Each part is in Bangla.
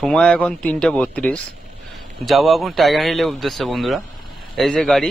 সময় এখন 3:32। যাবো এখন টাইগার হিলের উদ্দেশ্যে বন্ধুরা। এই যে গাড়ি,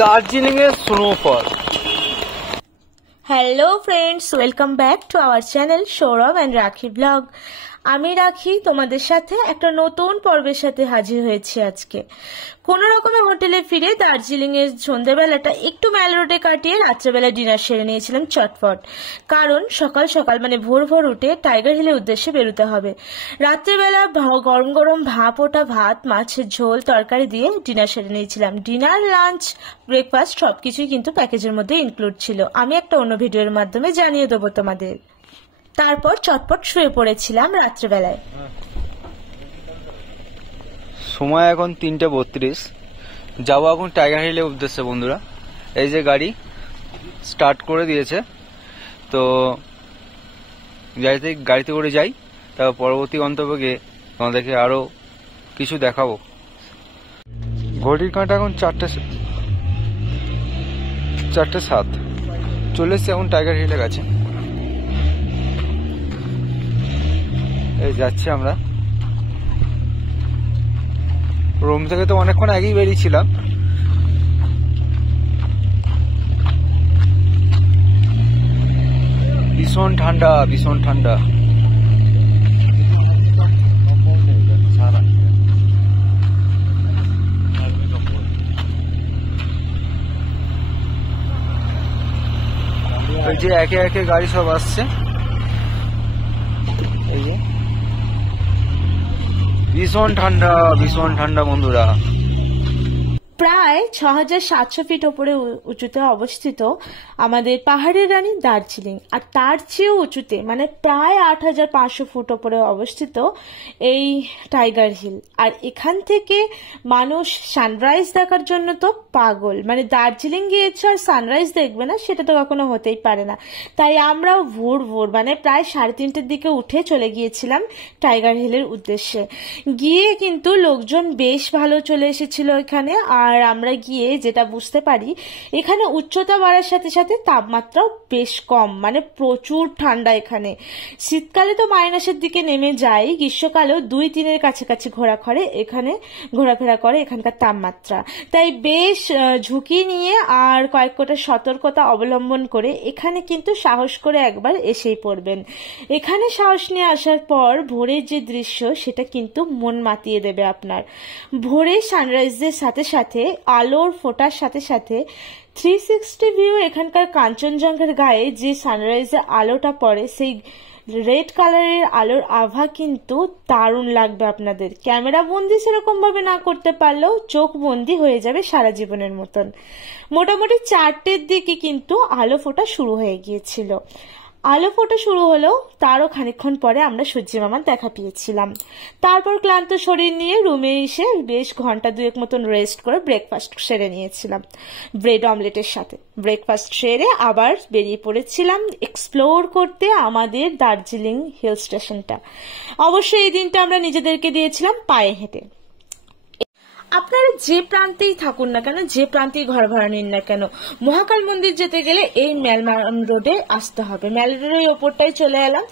দার্জিলিং এর snowfall. Hello friends, welcome back to our channel Sourav and রাখি ব্লগ। আমি রাখি তোমাদের সাথে একটা নতুন পর্বের সাথে হাজির হয়েছি আজকে। কোনো রকমের হোটেলে ফিরে দার্জিলিং এর সন্ধ্যেবেলাটা একটু ম্যাল রোডে কাটিয়ে রাত্রেবেলা ডিনার সেরে নিয়েছিলাম চটপট। কারণ সকাল সকাল মানে ভোর ভোর উঠে টাইগার হিলের উদ্দেশ্যে বেরোতে হবে। রাত্রেবেলা গরম গরম ভাপ ওঠা ভাত, মাছের ঝোল, তরকারি দিয়ে ডিনার সেরে নিয়েছিলাম। ডিনার, লাঞ্চ, ব্রেকফাস্ট সবকিছুই কিন্তু প্যাকেজের মধ্যে ইনক্লুড ছিল। আমি একটা অন্য ভিডিওর মাধ্যমে জানিয়ে দেবো তোমাদের। তারপর চটপট শুয়ে পড়েছিলাম রাত্রেবেলায়। সময় এখন 3:32। যাবো এখন টাইগার হিলের উদ্দেশ্যে বন্ধুরা। এই যে গাড়ি স্টার্ট করে দিয়েছে, তো গাড়িতে করে যাই। তারপর পরবর্তী গন্তব্যে গিয়ে তোমাদেরকে আরো কিছু দেখাবো। ঘড়ির কাঁটা এখন 4:07। চলে এসছি এখন টাইগার হিলের কাছে। এই যাচ্ছি আমরা। রুম থেকে তো অনেকক্ষণ আগেই বেরিয়েছিলাম। ভীষণ ঠান্ডা, ভীষণ ঠান্ডা। এই যে একে একে গাড়ি সব আসছে। এই যে ভীষণ ঠান্ডা, ভীষণ ঠান্ডা বন্ধুরা। প্রায় ৬৭০০ ফিট ওপরে উঁচুতে অবস্থিত আমাদের পাহাড়ের রানী দার্জিলিং, আর তার চেয়েও উঁচুতে মানে প্রায় ৮৫০০ ফুট ওপরে অবস্থিত এই টাইগার হিল। আর এখান থেকে মানুষ সানরাইজ দেখার জন্য তো পাগল। মানে দার্জিলিং গিয়েছে আর সানরাইজ দেখবে না, সেটা তো কখনো হতেই পারে না। তাই আমরাও ভোর ভোর মানে প্রায় ৩:৩০টার দিকে উঠে চলে গিয়েছিলাম টাইগার হিলের উদ্দেশ্যে। গিয়ে কিন্তু লোকজন বেশ ভালো চলে এসেছিল এখানে। আর আমরা গিয়ে যেটা বুঝতে পারি, এখানে উচ্চতা বাড়ার সাথে সাথে তাপমাত্রাও বেশ কম, মানে প্রচুর ঠান্ডা এখানে। শীতকালে তো মাইনাসের দিকে নেমে যায়, গ্রীষ্মকালেও ২-৩-এর কাছাকাছি ঘোরাফেরা করে এখানকার তাপমাত্রা। তাই বেশ ঝুঁকি নিয়ে আর কয়েকটা সতর্কতা অবলম্বন করে এখানে কিন্তু সাহস করে একবার এসেই পড়বেন। এখানে সাহস নিয়ে আসার পর ভোরের যে দৃশ্য, সেটা কিন্তু মন মাতিয়ে দেবে আপনার। ভোরে সানরাইজের সাথে সাথে আলোর ফোটার সাথে সাথে 360 ভিউ এখানকার কাঞ্চনজঙ্ঘার গায়ে যে সানরাইজের আলোটা পড়ে, সেই রেড কালারের আলোর আভা কিন্তু দারুণ লাগবে আপনাদের। ক্যামেরা বন্দি সেরকম ভাবে না করতে পারলেও চোখ বন্দি হয়ে যাবে সারা জীবনের মতন। মোটামুটি 4টের দিকে কিন্তু আলো ফোটা শুরু হয়ে গিয়েছিল। আলো ফোটা শুরু হলো, তারও খানিকক্ষণ পরে আমরা সূর্য মামার দেখা পেয়েছিলাম। তারপর ক্লান্ত শরীর নিয়ে রুমে এসে বেশ ঘন্টা 2 মতন রেস্ট করে ব্রেকফাস্ট সেরে নিয়েছিলাম ব্রেড অমলেটের সাথে। ব্রেকফাস্ট সেরে আবার বেরিয়ে পড়েছিলাম এক্সপ্লোর করতে আমাদের দার্জিলিং হিল স্টেশনটা। অবশ্যই এই দিনটা আমরা নিজেদেরকে দিয়েছিলাম পায়ে হেঁটে। আপনারা যে প্রান্তেই থাকুন না কেন, যে প্রান্তেই ঘর ভাড়া নিন না কেন, মহাকাল মন্দির যেতে গেলে এই ম্যাল রোডে আসতে হবে। ম্যাল রোডের ওপরটাই চলে এলাম।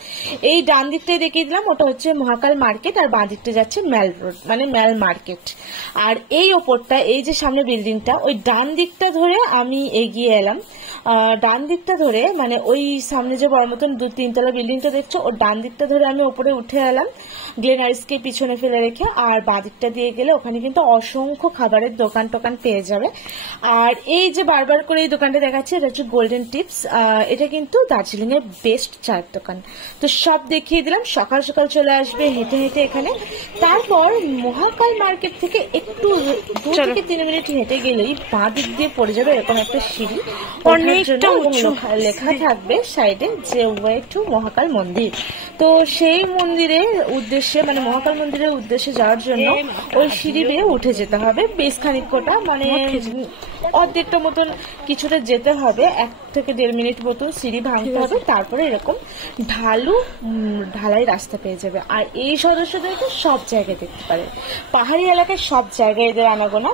এই ডান দিকটাই দেখিয়ে দিলাম, ওটা হচ্ছে মহাকাল মার্কেট, আর বাঁ দিকটা যাচ্ছে ম্যাল রোড মানে ম্যাল মার্কেট। আর এই ওপরটা, এই যে সামনে বিল্ডিংটা, ওই ডান দিকটা ধরে আমি এগিয়ে এলাম। ডান দিকটা ধরে মানে ওই সামনে যে বড় মতন 2-3 তলা বিল্ডিংটা দেখছো, ওর ডান দিকটা ধরে আমি ওপরে উঠে এলাম গ্লেনারিসকে পিছনে ফেলে রেখে। আর বাঁ দিকটা দিয়ে গেলে ওখানে কিন্তু অসংখ্য খাবারের দোকান টোকান পেয়ে যাবে। আর এই যে বারবার করে এই দোকানটা দেখাচ্ছে, এটা হচ্ছে গোল্ডেন টিপস। এটা কিন্তু দার্জিলিং এর বেস্ট চায়ের দোকান। তো সব দেখিয়ে দিলাম। সকাল সকাল চলে আসবে হেঁটে হেঁটে এখানে। তারপর মহাকাল মার্কেট থেকে একটু 2 থেকে 3 মিনিট হেঁটে গেলেই বাঁ দিক দিয়ে পড়ে যাবে এরকম একটা সিঁড়ি। অনেকটা লেখা থাকবে সাইডে যে ওয়ে টু মহাকাল মন্দির। তো সেই মন্দিরের উদ্দেশ্যে মানে মহাকাল মন্দিরের উদ্দেশ্যে যাওয়ার জন্য ওই সিঁড়ি বেয়ে উঠে যেতে হবে বেশ খানিকটা, মানে অর্ধেকটা মতন কিছুটা যেতে হবে। 1 থেকে 1.5 মিনিট মতন সিঁড়ি ভাঙতে হবে। তারপরে এরকম ঢালাই রাস্তা পেয়ে যাবে। আর এই সদস্যদেরকে সব জায়গায় দেখতে পারে, পাহাড়ি এলাকায় সব জায়গায় এদের আনাগোনা।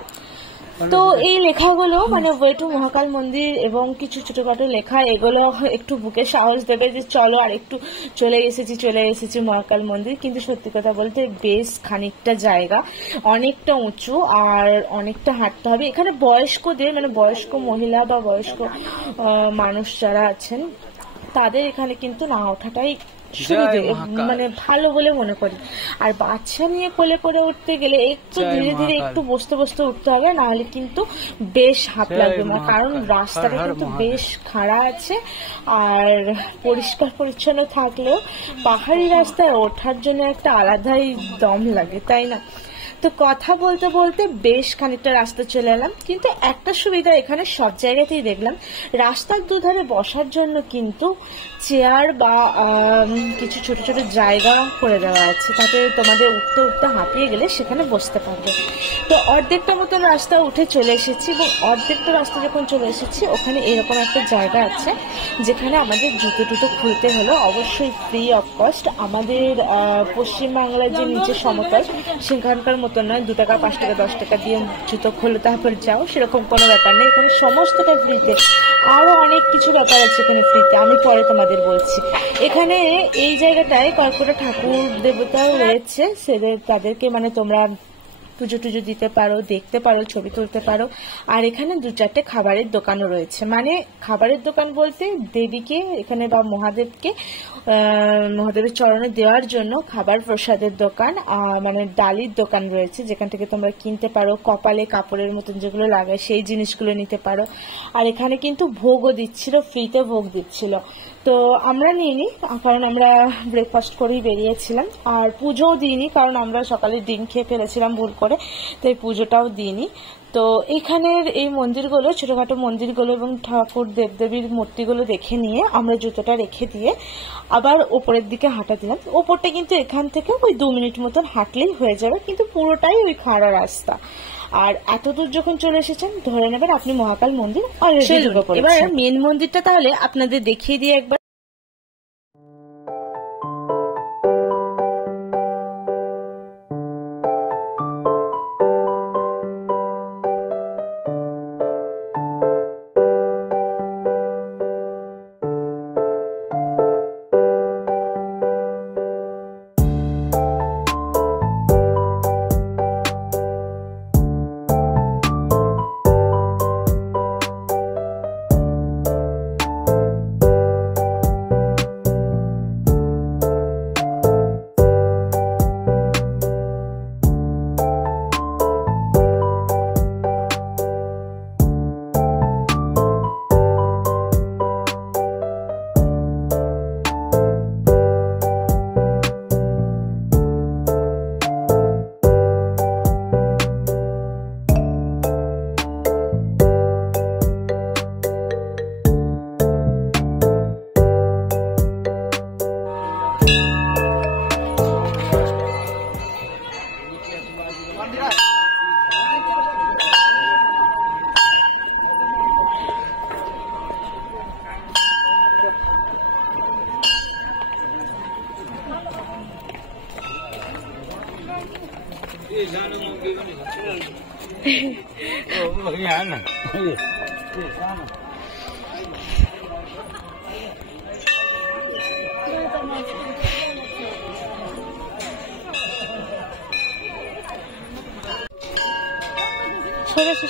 তো এই লেখাগুলো মানে ওয়ে টু মহাকাল মন্দির এবং কিছু ছোটখাটো লেখা, এগুলো একটু বুকে সাহস দেবে যে চলো আর একটু চলে এসেছি মহাকাল মন্দির। কিন্তু সত্যি কথা বলতে বেশ খানিকটা জায়গা, অনেকটা উঁচু আর অনেকটা হাঁটতে হবে। এখানে বয়স্কদের মানে বয়স্ক মহিলা বা বয়স্ক মানুষ যারা আছেন তাদের এখানে কিন্তু না ওঠাটাই সুবিধে মানে ভালো বলে মনে করি। আর বাচ্চা নিয়ে কোলে করে উঠতে গেলে একটু ধীরে ধীরে একটু বসতে বসতে উঠতে হবে, নাহলে কিন্তু বেশ হাত লাগবে। কারণ রাস্তাটা কিন্তু বেশ খাড়া আছে আর পরিষ্কার পরিচ্ছন্ন থাকলেও পাহাড়ি রাস্তায় ওঠার জন্য একটা আলাদাই দম লাগে, তাই না? তো কথা বলতে বলতে বেশ খানিকটা রাস্তা চলে এলাম। কিন্তু একটা সুবিধা এখানে সব জায়গাতেই দেখলাম, রাস্তার দুধারে বসার জন্য কিন্তু চেয়ার বা কিছু ছোট ছোট জায়গা করে দেওয়া আছে, তাতে তোমাদের উঠতে উঠতে হাঁপিয়ে গেলে সেখানে বসতে পারবে। তো অর্ধেকটা মতন রাস্তা উঠে চলে এসেছি এবং অর্ধেকটা রাস্তা যখন চলে এসেছি ওখানে এরকম একটা জায়গা আছে যেখানে আমাদের জুতো টুতো খুলতে হলো, অবশ্যই ফ্রি অফ কস্ট। আমাদের পশ্চিমবাংলার যে নিচে সমতল সেখানকার মতো নয় 2 টাকা 5 টাকা 10 টাকা দিয়ে জুতো খোলো তারপর যাও, সেরকম কোনো ব্যাপার নেই। এখানে সমস্তটা ফ্রিতে, আরো অনেক কিছু ব্যাপার আছে এখানে ফ্রিতে, আমি পরে তোমাদের বলছি। এখানে এই জায়গাটায় কয়েকটা ঠাকুর দেবতাও রয়েছে, তাদেরকে মানে তোমরা পুজো টুজো দিতে পারো, দেখতে পারো, ছবি তুলতে পারো। আর এখানে 2-4টে খাবারের দোকানও রয়েছে, মানে খাবারের দোকান বলতে দেবীকে এখানে বা মহাদেবের চরণে দেওয়ার জন্য খাবার প্রসাদের দোকান, মানে ডালির দোকান রয়েছে যেখান থেকে তোমরা কিনতে পারো, কপালে কাপড়ের মতন যেগুলো লাগায় সেই জিনিসগুলো নিতে পারো। আর এখানে কিন্তু ভোগও দিচ্ছিল, ফ্রিতে ভোগ দিচ্ছিল। তো আমরা নিইনি কারণ আমরা ব্রেকফাস্ট করেই বেরিয়েছিলাম, আর পুজোও দিইনি কারণ আমরা সকালে ডিম খেয়ে ফেলেছিলাম ভুল করে, তো এই পুজোটাও দিইনি। তো এখানের এই মন্দিরগুলো, ছোটখাটো মন্দিরগুলো এবং ঠাকুর দেবদেবীর মূর্তিগুলো দেখে নিয়ে আমরা জুতোটা রেখে দিয়ে আবার ওপরের দিকে হাঁটা দিলাম। ওপরটা কিন্তু এখান থেকে ওই 2 মিনিট মতন হাঁটলেই হয়ে যাবে, কিন্তু পুরোটাই ওই খাড়া রাস্তা। আর এত দূর যখন চলে এসেছেন ধরে নেবেন আপনি মহাকাল মন্দির অলরেডি ঢুকে পড়েছেন। এবার মেন মন্দিরটা তাহলে আপনাদের দেখিয়ে দিয়ে একবার।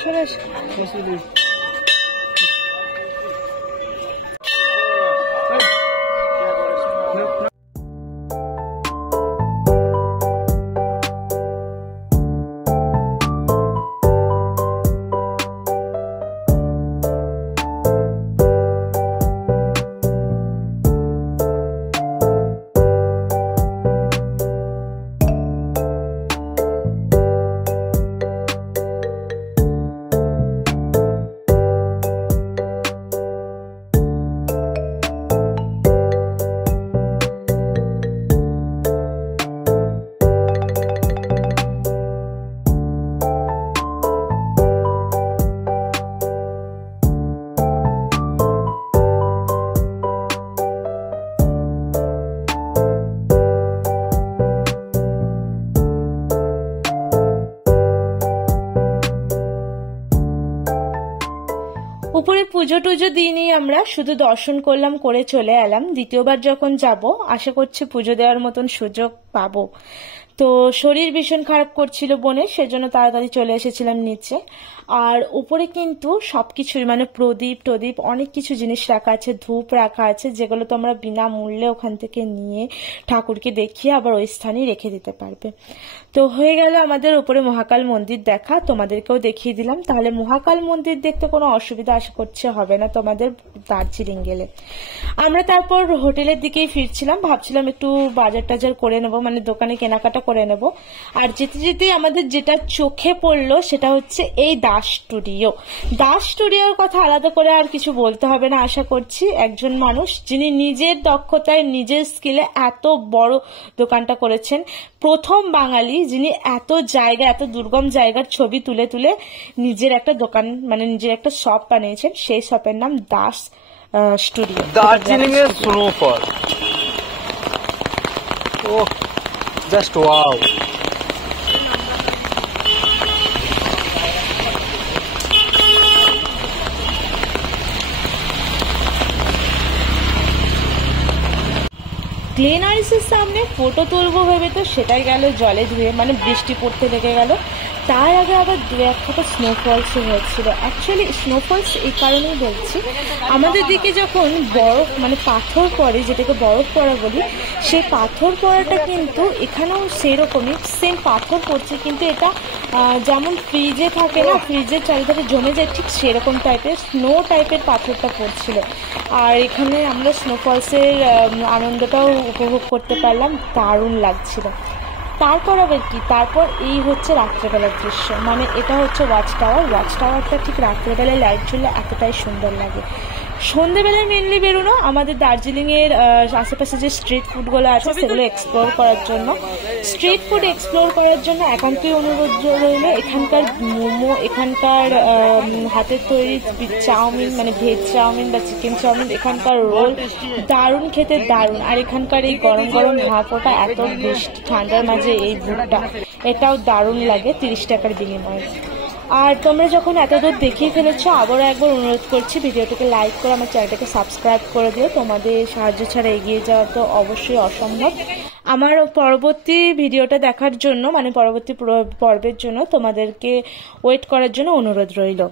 সরে আসো। উপরে পুজো টুজো দিইনি, আমরা শুধু দর্শন করলাম, করে চলে এলাম। দ্বিতীয়বার যখন যাব আশা করছি পুজো দেওয়ার মতন সুযোগ পাবো। তো শরীর ভীষণ খারাপ করছিল বোনের, সেজন্য তাড়াতাড়ি চলে এসেছিলাম নিচে। আর উপরে কিন্তু সবকিছুই মানে প্রদীপ টদীপ অনেক কিছু জিনিস রাখা আছে, ধূপ রাখা আছে, যেগুলো তোমরা বিনামূল্যে ওখান থেকে নিয়ে ঠাকুরকে দেখিয়ে আবার ওই স্থানেই রেখে দিতে পারবে। তো হয়ে গেল আমাদের উপরে মহাকাল মন্দির দেখা, তোমাদেরকেও দেখিয়ে দিলাম। তাহলে মহাকাল মন্দির দেখতে কোনো অসুবিধা আশা করছে হবে না তোমাদের দার্জিলিং গেলে। আমরা তারপর হোটেলের দিকেই ফিরছিলাম, ভাবছিলাম একটু বাজার টাজার করে নেবো, মানে দোকানে কেনাকাটা করে নেব। আর যেতে যেতে আমাদের যেটা চোখে পড়লো সেটা হচ্ছে এই দাস স্টুডিও। দাস স্টুডিওর কথা আলাদা করে আর কিছু বলতে হবে না আশা করছি। একজন মানুষ যিনি নিজের দক্ষতায় নিজের স্কিলে এত বড় দোকানটা করেছেন, প্রথম বাঙালি যিনি এত জায়গা, এত দুর্গম জায়গার ছবি তুলে তুলে নিজের একটা দোকান মানে নিজের একটা শপ বানিয়েছেন। সেই শপের নাম দাস স্টুডিও। দার্জিলিং এর স্নোফল, ও জাস্ট ওয়াও। গ্লেন আইসের সামনে ফটো তুলবো ভেবে তো সেটাই গেল জলে ধুয়ে, মানে বৃষ্টি পড়তে লেগে গেল। তার আগে আবার দু এক ফোঁটা স্নোফলসও হচ্ছিল। অ্যাকচুয়ালি স্নোফলস এই কারণেই বলছি, আমাদের দিকে যখন বরফ মানে পাথর পড়ে, যেটাকে বরফ পড়া বলি, সেই পাথর পড়াটা কিন্তু এখানেও সেরকমই সেম পাথর পড়ছে, কিন্তু এটা যেমন ফ্রিজে থাকে না, ফ্রিজের চারিধারে জমে যায়, ঠিক সেরকম টাইপের স্নো টাইপের পাথরটা পড়ছিল। আর এখানে আমরা স্নোফলসের আনন্দটাও উপভোগ করতে পারলাম, দারুণ লাগছিল। তারপর আবার কি, তারপর এই হচ্ছে রাত্রেবেলার দৃশ্য, মানে এটা হচ্ছে ওয়াচ টাওয়ার। ওয়াচ টাওয়ারটা ঠিক রাত্রেবেলায় লাইট জ্বললে এতটাই সুন্দর লাগে। সন্ধ্যেবেলায় মেনলি বেরোনো আমাদের দার্জিলিংয়ের আশেপাশে যে স্ট্রিট ফুডগুলো আছে সেগুলো এক্সপ্লোর করার জন্য। স্ট্রিট ফুড এক্সপ্লোর করার জন্য একান্তই অনুরোধ রইল, এখানকার মোমো, এখানকার হাতের তৈরি চাউমিন মানে ভেজ চাউমিন বা চিকেন চাউমিন, এখানকার রোল দারুণ খেতে, দারুণ। আর এখানকার এই গরম গরম ভাপটা, এত বৃষ্টি ঠান্ডার মাঝে এই ভুট্টা, এটাও দারুণ লাগে 30 টাকার বিনিময়ে। আর তোমরা যখন এতদূর দেখিয়ে ফেলেছো, আবারও একবার অনুরোধ করছি ভিডিওটিকে লাইক করে আমার চ্যানেলটাকে সাবস্ক্রাইব করে দিও। তোমাদের সাহায্য ছাড়া এগিয়ে যাওয়া তো অবশ্যই অসম্ভব। আমার পরবর্তী ভিডিওটা দেখার জন্য মানে পরবর্তী পর্বের জন্য তোমাদেরকে ওয়েট করার জন্য অনুরোধ রইল।